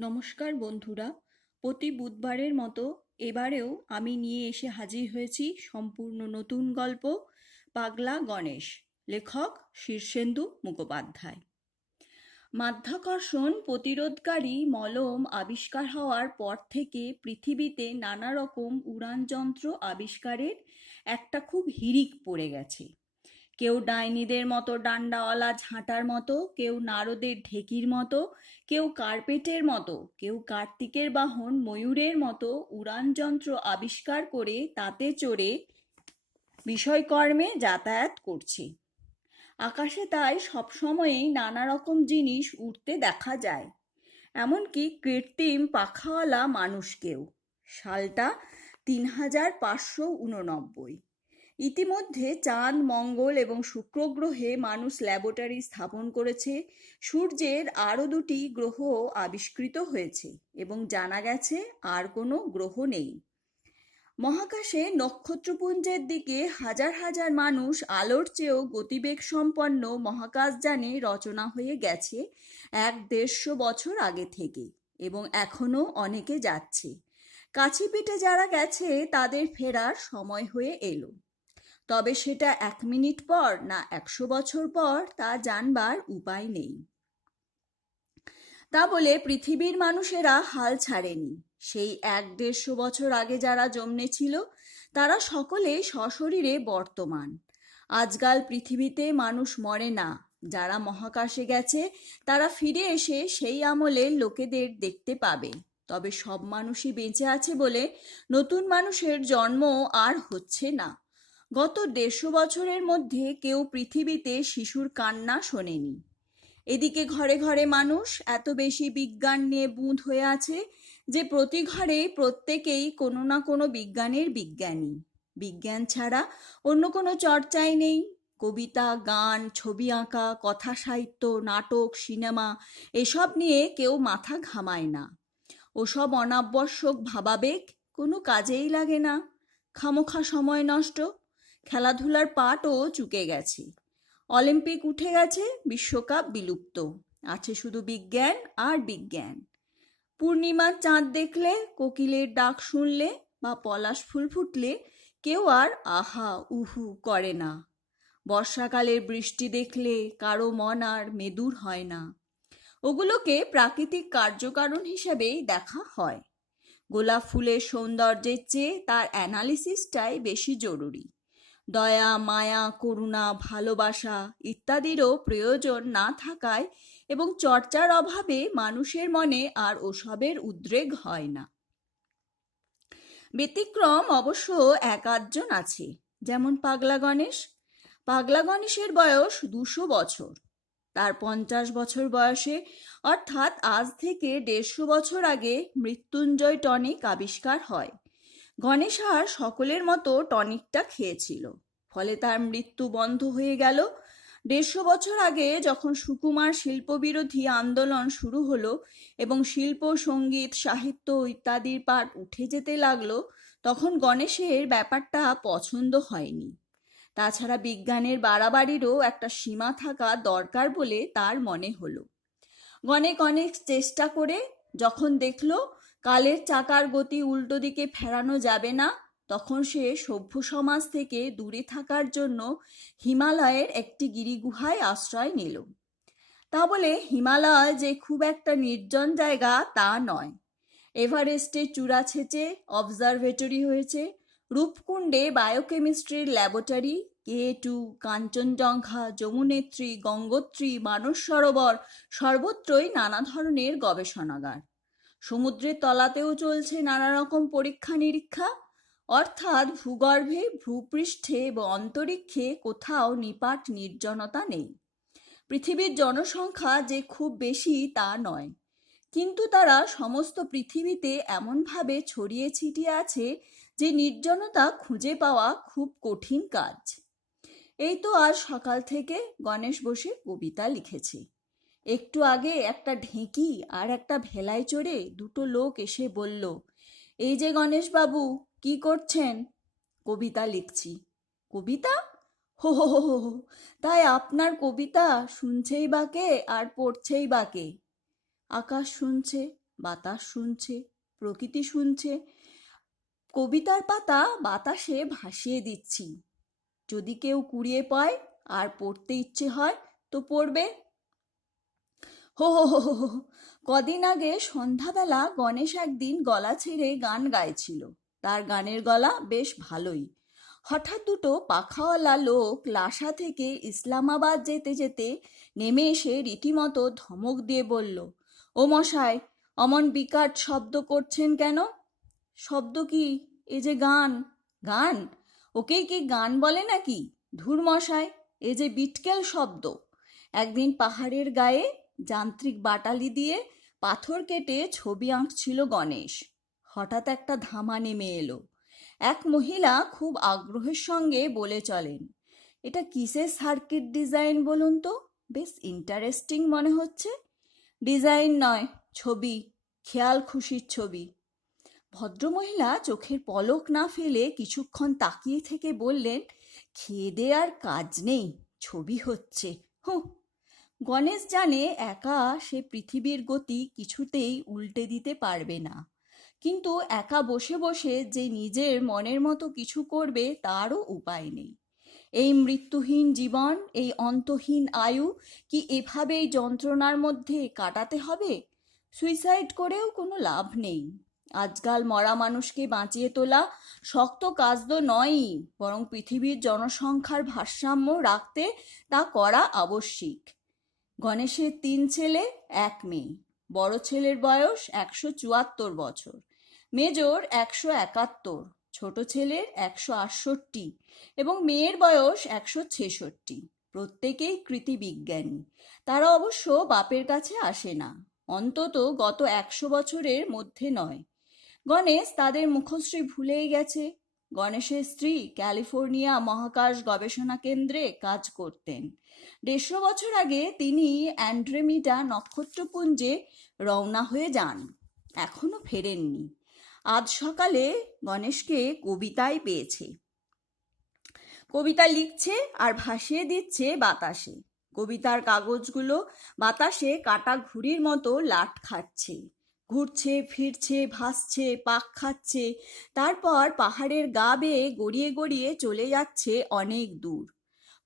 নমস্কার বন্ধুরা, প্রতি বুধবারের মতো এবারেও আমি নিয়ে এসে হাজির হয়েছি সম্পূর্ণ নতুন গল্প পাগলা গণেশ। লেখক শীর্ষেন্দু মুখোপাধ্যায়। মাধ্যাকর্ষণ প্রতিরোধকারী মলম আবিষ্কার হওয়ার পর থেকে পৃথিবীতে নানা রকম উড়ানযন্ত্র আবিষ্কারের একটা খুব হিড়িক পড়ে গেছে। কেউ ডাইনিদের মতো ডান্ডাওয়ালা ঝাঁটার মতো, কেউ নারদের ঢেকির মতো, কেউ কার্পেটের মতো, কেউ কার্তিকের বাহন ময়ূরের মতো উড়ানযন্ত্র আবিষ্কার করে তাতে চড়ে বিষয়কর্মে যাতায়াত করছে। আকাশে তাই সবসময়ই নানা রকম জিনিস উড়তে দেখা যায়, এমনকি কৃত্রিম পাখাওয়ালা মানুষকেও। সালটা ৩৫৮৯। ইতিমধ্যে চাঁদ, মঙ্গল এবং শুক্র গ্রহে মানুষ ল্যাবরেটরি স্থাপন করেছে। সূর্যের আরও ২টি গ্রহ আবিষ্কৃত হয়েছে এবং জানা গেছে আর কোনো গ্রহ নেই। মহাকাশে নক্ষত্রপুঞ্জের দিকে হাজার হাজার মানুষ আলোর চেয়েও গতিবেগ সম্পন্ন মহাকাশযানে রচনা হয়ে গেছে ১-১৫০ বছর আগে থেকে, এবং এখনও অনেকে যাচ্ছে। কাছিপিঠে যারা গেছে তাদের ফেরার সময় হয়ে এলো। তবে সেটা ১ মিনিট পর না ১০০ বছর পর তা জানবার উপায় নেই। তা বলে পৃথিবীর মানুষেরা হাল ছাড়েনি। সেই ১-১৫০ বছর আগে যারা জন্মেছিল তারা সকলে সশরীরে বর্তমান। আজকাল পৃথিবীতে মানুষ মরে না। যারা মহাকাশে গেছে তারা ফিরে এসে সেই আমলের লোকেদের দেখতে পাবে। তবে সব মানুষই বেঁচে আছে বলে নতুন মানুষের জন্ম আর হচ্ছে না। গত ১৫০ বছরের মধ্যে কেউ পৃথিবীতে শিশুর কান্না শোনেনি। এদিকে ঘরে ঘরে মানুষ এত বেশি বিজ্ঞান নিয়ে বুঁদ হয়ে আছে যে প্রতি ঘরেই প্রত্যেকেই কোনো না কোনো বিজ্ঞানের বিজ্ঞানী। বিজ্ঞান ছাড়া অন্য কোনো চর্চাই নেই। কবিতা, গান, ছবি আঁকা, কথা সাহিত্য, নাটক, সিনেমা এসব নিয়ে কেউ মাথা ঘামায় না। ওসব অনাবশ্যক ভাবাবেগ কোনো কাজেই লাগে না, খামোখা সময় নষ্ট। খেলাধুলার পাটও চুকে গেছে। অলিম্পিক উঠে গেছে, বিশ্বকাপ বিলুপ্ত। আছে শুধু বিজ্ঞান আর বিজ্ঞান। পূর্ণিমার চাঁদ দেখলে, কোকিলের ডাক শুনলে বা পলাশ ফুল ফুটলে কেউ আর আহা উহু করে না। বর্ষাকালের বৃষ্টি দেখলে কারো মন আর মেদুর হয় না। ওগুলোকে প্রাকৃতিক কার্যকারণ হিসেবেই দেখা হয়। গোলাপ ফুলের সৌন্দর্যের চেয়ে তার অ্যানালিসিসটাই বেশি জরুরি। দয়া, মায়া, করুণা, ভালোবাসা ইত্যাদিরও প্রয়োজন না থাকায় এবং চর্চার অভাবে মানুষের মনে আর ওসবের উদ্রেক হয় না। ব্যতিক্রম অবশ্য ১-৮ জন আছে, যেমন পাগলা গণেশ। পাগলা গণেশের বয়স ২০০ বছর। তার ৫০ বছর বয়সে, অর্থাৎ আজ থেকে ১৫০ বছর আগে মৃত্যুঞ্জয় টনিক আবিষ্কার হয়। গণেশ আর সকলের মতো টনিকটা খেয়েছিল, ফলে তার মৃত্যু বন্ধ হয়ে গেল। ১৫০ বছর আগে যখন সুকুমার শিল্পবিরোধী আন্দোলন শুরু হলো এবং শিল্প, সঙ্গীত, সাহিত্য ইত্যাদির পাট উঠে যেতে লাগলো, তখন গণেশের ব্যাপারটা পছন্দ হয়নি। তাছাড়া বিজ্ঞানের বাড়াবাড়িরও একটা সীমা থাকা দরকার বলে তার মনে হলো। গণেশ অনেক চেষ্টা করে যখন দেখলো কালের চাকার গতি উল্টো দিকে ফেরানো যাবে না, তখন সে সভ্য সমাজ থেকে দূরে থাকার জন্য হিমালয়ের একটি গিরিগুহায় আশ্রয় নিল। তা বলে হিমালয় যে খুব একটা নির্জন জায়গা তা নয়। এভারেস্টে চূড়া ছেঁচে অবজারভেটরি হয়েছে, রূপকুণ্ডে বায়োকেমিস্ট্রির ল্যাবরেটরি, K2, কাঞ্চনজঙ্ঘা, যমুনেত্রী, গঙ্গোত্রী, মানস সরোবর সর্বত্রই নানা ধরনের গবেষণাগার। সমুদ্রের তলাতেও চলছে নানা রকম পরীক্ষা নিরীক্ষা। অর্থাৎ ভূগর্ভে, ভূপৃষ্ঠে এবং অন্তরিক্ষে কোথাও নিপাট নির্জনতা নেই। পৃথিবীর জনসংখ্যা যে খুব বেশি তা নয়, কিন্তু তারা সমস্ত পৃথিবীতে এমনভাবে ছড়িয়ে ছিটিয়ে আছে যে নির্জনতা খুঁজে পাওয়া খুব কঠিন কাজ। এই তো আজ সকাল থেকে গণেশ বসে কবিতা লিখেছে। একটু আগে একটা ঢেঁকি আর একটা ভেলায় চড়ে ২টো লোক এসে বলল, এই যে গণেশবাবু, কি করছেন? কবিতা লিখছি। কবিতা? হো হো হো হো, তাই আপনার কবিতা শুনছেই বা কে আর পড়ছেই বা কে? আকাশ শুনছে, বাতাস শুনছে, প্রকৃতি শুনছে। কবিতার পাতা বাতাসে ভাসিয়ে দিচ্ছি। যদি কেউ কুড়িয়ে পায় আর পড়তে ইচ্ছে হয় তো পড়বে। হো হো হো হো হো। কদিন আগে সন্ধ্যাবেলা গণেশ একদিন গলা ছেড়ে গান গাইছিল। তার গানের গলা বেশ ভালোই। হঠাৎ দুটো পাখাওয়ালা লোক লাসা থেকে ইসলামাবাদ যেতে যেতে নেমে এসে রীতিমতো ধমক দিয়ে বলল, ও মশাই, অমন বিকট শব্দ করছেন কেন? শব্দ কি? এ যে গান। গান? ওকেই কি গান বলে নাকি? ধুর মশাই, এ যে বিটকেল শব্দ। একদিন পাহাড়ের গায়ে যান্ত্রিক বাটালি দিয়ে পাথর কেটে ছবি আঁকছিল গণেশ। হঠাৎ একটা ধামা নেমে এলো। এক মহিলা খুব আগ্রহের সঙ্গে বলে চলেন, এটা কিসের সার্কিট ডিজাইন বলুন তো? বেশ ইন্টারেস্টিং মনে হচ্ছে। ডিজাইন নয়, ছবি, খেয়াল খুশির ছবি। ভদ্রমহিলা চোখের পলক না ফেলে কিছুক্ষণ তাকিয়ে থেকে বললেন, খেয়ে দে আর কাজ নেই, ছবি হচ্ছে। হুঁ। গণেশ জানে একা সে পৃথিবীর গতি কিছুতেই উল্টে দিতে পারবে না, কিন্তু একা বসে বসে যে নিজের মনের মতো কিছু করবে তারও উপায় নেই। এই মৃত্যুহীন জীবন, এই অন্তহীন আয়ু কি এভাবেই যন্ত্রণার মধ্যে কাটাতে হবে? সুইসাইড করেও কোনো লাভ নেই। আজকাল মরা মানুষকে বাঁচিয়ে তোলা শক্ত কাজ তো নয়ই, বরং পৃথিবীর জনসংখ্যার ভারসাম্য রাখতে তা করা আবশ্যিক। গণেশের 3 ছেলে 1 মেয়ে। বড় ছেলের বয়স 174 বছর, মেজর 171, ছোট ছেলের 168 এবং মেয়ের বয়স 166। প্রত্যেকেই কৃতি বিজ্ঞানী। তারা অবশ্য বাপের কাছে আসে না, অন্তত গত 100 বছরের মধ্যে নয়। গণেশ তাদের মুখশ্রী ভুলেই গেছে। গণেশের স্ত্রী ক্যালিফোর্নিয়া মহাকাশ গবেষণা কেন্দ্রে কাজ করতেন। 150 বছর আগে তিনি অ্যান্ড্রোমিডা নক্ষত্রপুঞ্জে রওনা হয়ে যান, এখনো ফেরেননি। আজ সকালে গণেশকে কবিতায় পেয়েছে। কবিতা লিখছে আর ভাসিয়ে দিচ্ছে বাতাসে। কবিতার কাগজগুলো বাতাসে কাটা ঘুড়ির মতো লাট খাচ্ছে, ঘুরছে, ফিরছে, ভাসছে, পাক খাচ্ছে, তারপর পাহাড়ের গা বেয়ে গড়িয়ে গড়িয়ে চলে যাচ্ছে অনেক দূর।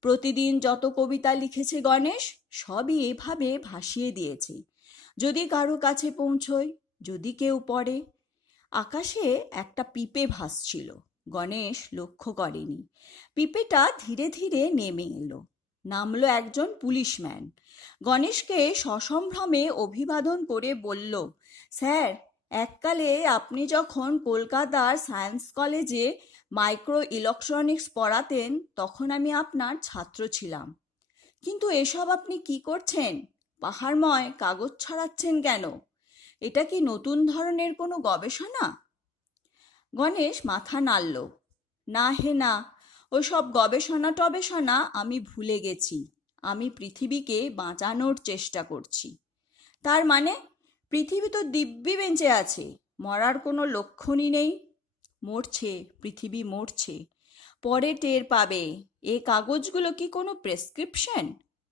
প্রতিদিন যত কবিতা লিখেছে গণেশ, সবই এভাবে ভাসিয়ে দিয়েছে। যদি কারো কাছে পৌঁছয়, যদি কেউ পড়ে। আকাশে একটা পিপে ভাসছিল। গণেশ লক্ষ্য করেনি। পিপেটা ধীরে ধীরে নেমে এলো। নামলো একজন পুলিশম্যান। গণেশকে সসম্ভ্রমে অভিবাদন করে বলল, স্যার, এককালে আপনি যখন কলকাতার সায়েন্স কলেজে মাইক্রো ইলেকট্রনিক্স পড়াতেন তখন আমি আপনার ছাত্র ছিলাম। কিন্তু এসব আপনি কি করছেন? পাহাড়ময় কাগজ ছড়াচ্ছেন কেন? এটা কি নতুন ধরনের কোনো গবেষণা? গণেশ মাথা নাড়ল। না হে না, ওসব গবেষণা টবেষণা আমি ভুলে গেছি। আমি পৃথিবীকে বাঁচানোর চেষ্টা করছি। তার মানে পৃথিবী তো দিব্যি বেঁচে আছে, মরার কোনো লক্ষণই নেই। মরছে, পৃথিবী মরছে, পরে টের পাবে। এ কাগজগুলো কি কোনো প্রেসক্রিপশন,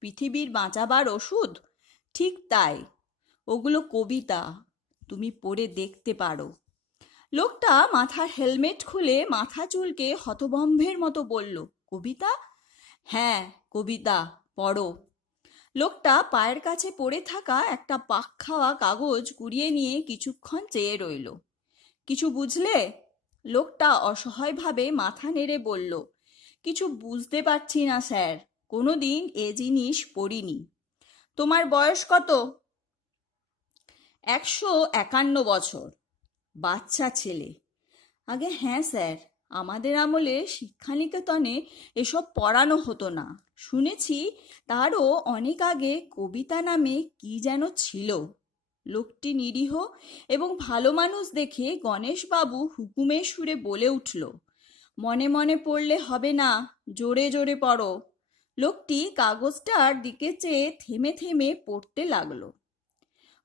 পৃথিবীর বাঁচাবার ওষুধ? ঠিক তাই, ওগুলো কবিতা, তুমি পড়ে দেখতে পারো। লোকটা মাথার হেলমেট খুলে মাথা চুলকে হতভম্বের মতো বলল, কবিতা? হ্যাঁ, কবিতা, পড়ো। লোকটা পায়ের কাছে পড়ে থাকা একটা পাক খাওয়া কাগজ কুড়িয়ে নিয়ে কিছুক্ষণ চেয়ে রইল। কিছু বুঝলে? লোকটা অসহায়ভাবে মাথা নেড়ে বলল, কিছু বুঝতে পারছি না স্যার, কোনোদিন এ জিনিস পড়িনি। তোমার বয়স কত? 151 বছর। বাচ্চা ছেলে। আগে হ্যাঁ স্যার, আমাদের আমলে শিক্ষানিকেতনে এসব পড়ানো হতো না। শুনেছি তারও অনেক আগে কবিতা নামে কি যেন ছিল। লোকটি নিরীহ এবং ভালো মানুষ দেখে গণেশবাবু হুকুমের সুরে বলে উঠল, মনে মনে পড়লে হবে না, জোরে জোরে পড়ো। লোকটি কাগজটার দিকে চেয়ে থেমে থেমে পড়তে লাগলো।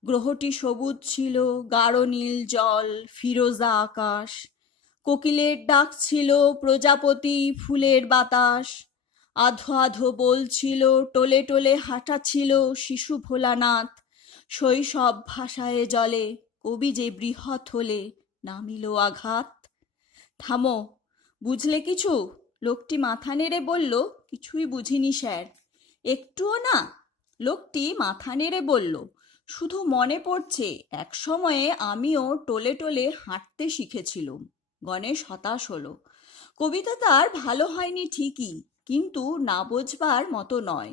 গ্রহটি সবুজ ছিল, গাঢ় নীল জল, ফিরোজা আকাশ। কোকিলের ডাক ছিল, প্রজাপতি, ফুলের বাতাস। আধো আধো বলছিল, টোলে টোলে হাঁটা ছিল শিশু ভোলানাথ। শৈশব ভাষায় জলে। কবি যে বৃহৎ হলে নামিল আঘাত। থামো, বুঝলে কিছু? লোকটি মাথা নেড়ে বলল, কিছুই বুঝিনি স্যার। একটুও না? লোকটি মাথা নেড়ে বলল, শুধু মনে পড়ছে এক সময়ে আমিও টোলে টোলে হাঁটতে শিখেছিলুম। গণেশ হতাশ হলো। কবিতা তার ভালো হয়নি ঠিকই, কিন্তু না বোঝবার মতো নয়।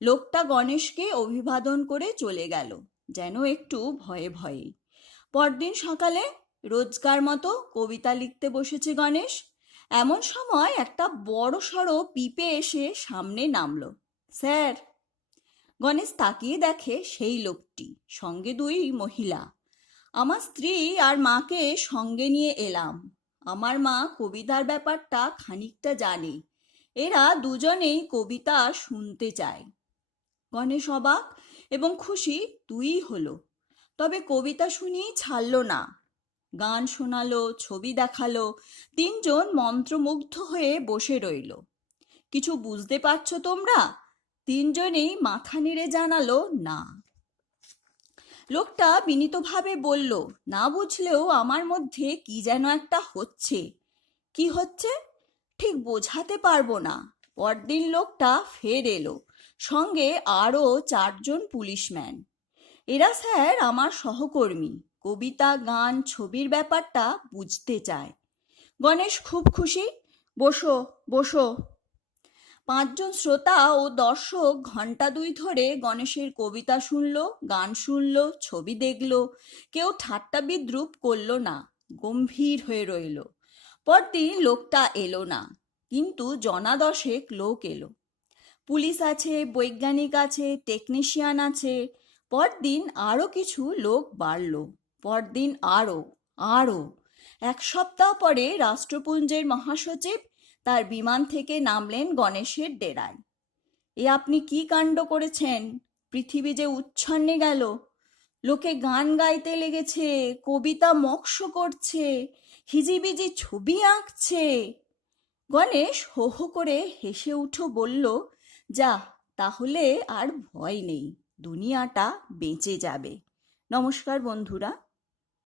লোকটা গণেশকে অভিবাদন করে চলে গেল, যেন একটু ভয়ে ভয়ে। পরদিন সকালে রোজকার মতো কবিতা লিখতে বসেছে গণেশ। এমন সময় একটা বড় সড়ো পিঁপে এসে সামনে নামলো। স্যার! গণেশ তাকিয়ে দেখে সেই লোকটি, সঙ্গে দুই মহিলা। আমার স্ত্রী আর মাকে সঙ্গে নিয়ে এলাম। আমার মা কবিতার ব্যাপারটা খানিকটা জানে। এরা দুজনেই কবিতা শুনতে চায়। গণেশ অবাক এবং খুশি দুই হলো। তবে কবিতা শুনিয়েই ছাড়ল না। গান শোনালো, ছবি দেখালো। তিনজন মন্ত্রমুগ্ধ হয়ে বসে রইল। কিছু বুঝতে পারছো তোমরা? তিনজনেই মাথা নেড়ে জানালো না। লোকটা বিনীতভাবে বলল, না বুঝলেও আমার মধ্যে কি যেন একটা হচ্ছে। কি হচ্ছে ঠিক বোঝাতে পারবো না। পরদিন লোকটা ফের এলো, সঙ্গে আরও 4জন পুলিশম্যান। এরা স্যার আমার সহকর্মী, কবিতা, গান, ছবির ব্যাপারটা বুঝতে চায়। গণেশ খুব খুশি। বসো বসো। 5জন শ্রোতা ও দর্শক ঘণ্টা 2 ধরে গণেশের কবিতা শুনল, গান শুনল, ছবি দেখল। কেউ ঠাট্টা বিদ্রূপ করল না, গম্ভীর হয়ে রইল। পরদিন লোকটা এলো না, কিন্তু জনা 10 লোক এলো। পুলিশ আছে, বৈজ্ঞানিক আছে, টেকনিশিয়ান আছে। পরদিন আরও কিছু লোক বাড়ল। পরদিন আরও আরও। 1 সপ্তাহ পরে রাষ্ট্রপুঞ্জের মহাসচিব তার বিমান থেকে নামলেন গণেশের ডেরায়। এ আপনি কি কাণ্ড করেছেন? পৃথিবী যে উচ্ছন্নে গেল। লোকে গান গাইতে লেগেছে, কবিতা মক্ষ করছে, হিজিবিজি ছবি আঁকছে। গণেশ হো হো করে হেসে উঠে বলল, যা, তাহলে আর ভয় নেই, দুনিয়াটা বেঁচে যাবে। নমস্কার বন্ধুরা।